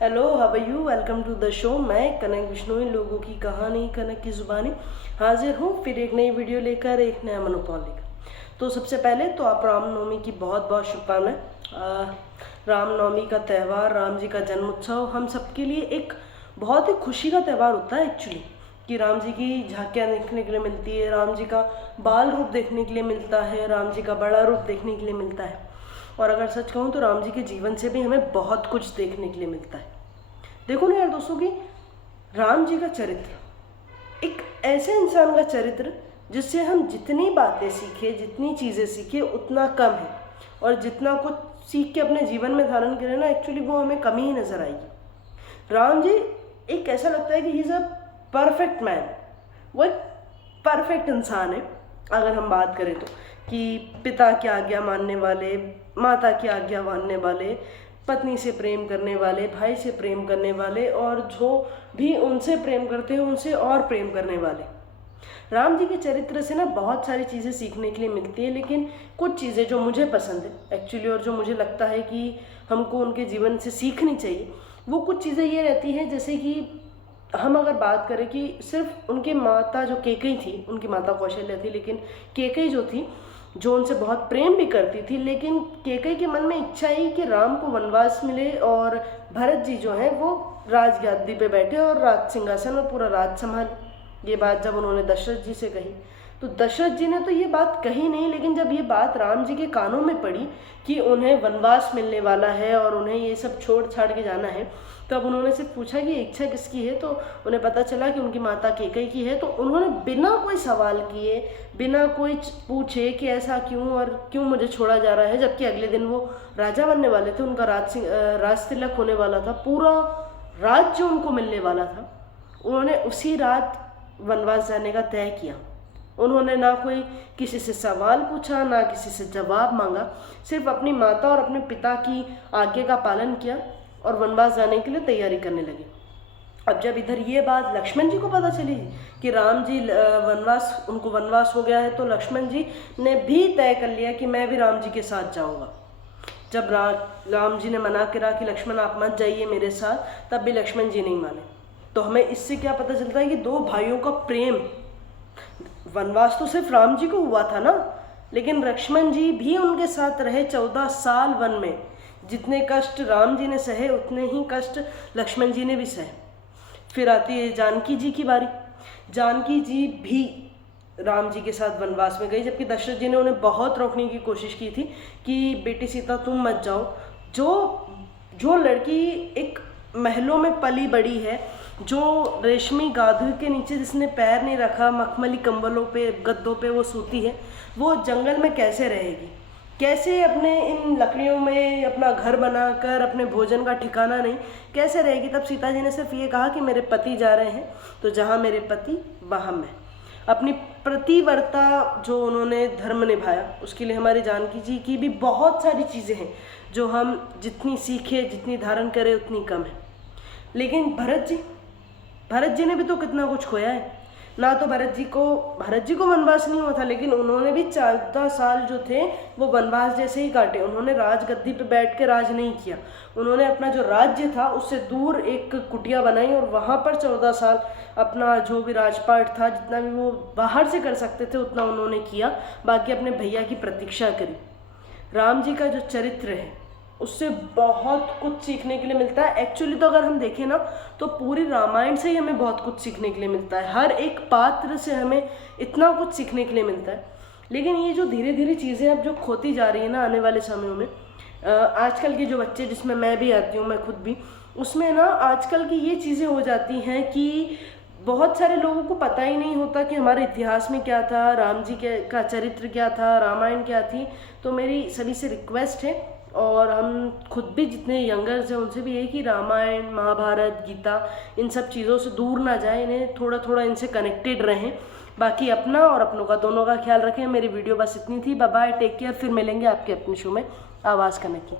Hello, how are you? Welcome to the show. मैं कनक बिश्नोई, लोगों की कहानी कनक की ज़ुबानी हाजिर हूँ फिर एक नई वीडियो लेकर, एक नया मनोपॉल लेकर। तो सबसे पहले तो आप रामनवमी की बहुत बहुत शुभकामनाएं। रामनवमी का त्यौहार, राम जी का जन्म उत्सव हम सबके लिए एक बहुत ही खुशी का त्यौहार होता है एक्चुअली, कि राम जी की झांकियाँ देखने के लिए मिलती है, राम जी का बाल रूप देखने के लिए मिलता है, राम जी का बड़ा रूप देखने के लिए मिलता है। और अगर सच कहूँ तो राम जी के जीवन से भी हमें बहुत कुछ देखने के लिए मिलता है। देखो ना यार दोस्तों, कि राम जी का चरित्र एक ऐसे इंसान का चरित्र जिससे हम जितनी बातें सीखे, जितनी चीज़ें सीखे उतना कम है, और जितना कुछ सीख के अपने जीवन में धारण करें ना, एक्चुअली वो हमें कमी ही नज़र आएगी। राम जी एक ऐसा लगता है कि he is a perfect man, वो एक परफेक्ट इंसान है। अगर हम बात करें तो, कि पिता की आज्ञा मानने वाले, माता की आज्ञा मानने वाले, पत्नी से प्रेम करने वाले, भाई से प्रेम करने वाले, और जो भी उनसे प्रेम करते हैं उनसे और प्रेम करने वाले। राम जी के चरित्र से ना बहुत सारी चीज़ें सीखने के लिए मिलती है, लेकिन कुछ चीज़ें जो मुझे पसंद है एक्चुअली, और जो मुझे लगता है कि हमको उनके जीवन से सीखनी चाहिए, वो कुछ चीज़ें ये रहती हैं। जैसे कि हम अगर बात करें कि सिर्फ उनकी माता जो कैकेयी थी, उनकी माता कौशल्या थी, लेकिन कैकेयी जो थी, जो उनसे बहुत प्रेम भी करती थी, लेकिन कैकेयी के मन में इच्छा ही कि राम को वनवास मिले और भरत जी जो हैं वो राजगद्दी पे बैठे और राज सिंहासन और पूरा राज संभाले। ये बात जब उन्होंने दशरथ जी से कही, तो दशरथ जी ने तो ये बात कही नहीं, लेकिन जब ये बात राम जी के कानों में पड़ी कि उन्हें वनवास मिलने वाला है और उन्हें ये सब छोड़ छाड़ के जाना है, तो अब उन्होंने सिर्फ पूछा कि इच्छा किसकी है, तो उन्हें पता चला कि उनकी माता कैकेयी की है। तो उन्होंने बिना कोई सवाल किए, बिना कोई पूछे कि ऐसा क्यों और क्यों मुझे छोड़ा जा रहा है, जबकि अगले दिन वो राजा बनने वाले थे, उनका राज तिलक होने वाला था, पूरा राज्य उनको मिलने वाला था, उन्होंने उसी रात वनवास जाने का तय किया। उन्होंने ना कोई किसी से सवाल पूछा, ना किसी से जवाब मांगा, सिर्फ अपनी माता और अपने पिता की आज्ञा का पालन किया और वनवास जाने के लिए तैयारी करने लगे। अब जब इधर ये बात लक्ष्मण जी को पता चली कि राम जी उनको वनवास हो गया है, तो लक्ष्मण जी ने भी तय कर लिया कि मैं भी राम जी के साथ जाऊंगा। जब राम जी ने मना करा कि लक्ष्मण आप मत जाइए मेरे साथ, तब भी लक्ष्मण जी नहीं माने। तो हमें इससे क्या पता चलता है कि दो भाइयों का प्रेम, वनवास तो सिर्फ राम जी को हुआ था ना, लेकिन लक्ष्मण जी भी उनके साथ रहे 14 साल वन में। जितने कष्ट राम जी ने सहे, उतने ही कष्ट लक्ष्मण जी ने भी सहे। फिर आती है जानकी जी की बारी। जानकी जी भी राम जी के साथ वनवास में गई, जबकि दशरथ जी ने उन्हें बहुत रोकने की कोशिश की थी कि बेटी सीता तुम मत जाओ। जो लड़की एक महलों में पली बड़ी है, जो रेशमी गादू के नीचे जिसने पैर नहीं रखा, मखमली कंबलों पे, गद्दों पे वो सोती है, वो जंगल में कैसे रहेगी, कैसे अपने इन लकड़ियों में अपना घर बनाकर, अपने भोजन का ठिकाना नहीं, कैसे रहेगी। तब सीता जी ने सिर्फ ये कहा कि मेरे पति जा रहे हैं, तो जहाँ मेरे पति वहाँ मैं। अपनी प्रतिव्रता जो उन्होंने धर्म निभाया, उसके लिए हमारी जानकी जी की भी बहुत सारी चीज़ें हैं जो हम जितनी सीखे, जितनी धारण करें उतनी कम है। लेकिन भरत जी ने भी तो कितना कुछ खोया है ना। तो भरत जी को वनवास नहीं हुआ था, लेकिन उन्होंने भी 14 साल जो थे वो वनवास जैसे ही काटे। उन्होंने राजगद्दी पे बैठ के राज नहीं किया, उन्होंने अपना जो राज्य था उससे दूर एक कुटिया बनाई और वहाँ पर 14 साल अपना जो भी राजपाट था, जितना भी वो बाहर से कर सकते थे उतना उन्होंने किया, बाकी अपने भैया की प्रतीक्षा करी। राम जी का जो चरित्र है उससे बहुत कुछ सीखने के लिए मिलता है। एक्चुअली तो अगर हम देखें ना, तो पूरी रामायण से ही हमें बहुत कुछ सीखने के लिए मिलता है, हर एक पात्र से हमें इतना कुछ सीखने के लिए मिलता है। लेकिन ये जो धीरे धीरे चीज़ें अब जो खोती जा रही है ना आने वाले समयों में, आजकल के जो बच्चे, जिसमें मैं भी आती हूँ, मैं खुद भी, उसमें ना आजकल की ये चीज़ें हो जाती हैं कि बहुत सारे लोगों को पता ही नहीं होता कि हमारे इतिहास में क्या था, राम जी का चरित्र क्या था, रामायण क्या थी। तो मेरी सभी से रिक्वेस्ट है, और हम खुद भी जितने यंगर्स हैं उनसे भी यही कि रामायण, महाभारत, गीता, इन सब चीज़ों से दूर ना जाए, इन्हें थोड़ा थोड़ा इनसे कनेक्टेड रहें। बाकी अपना और अपनों का दोनों का ख्याल रखें। मेरी वीडियो बस इतनी थी। Bye bye, take care. फिर मिलेंगे आपके अपने शो में आवाज़ कनक की।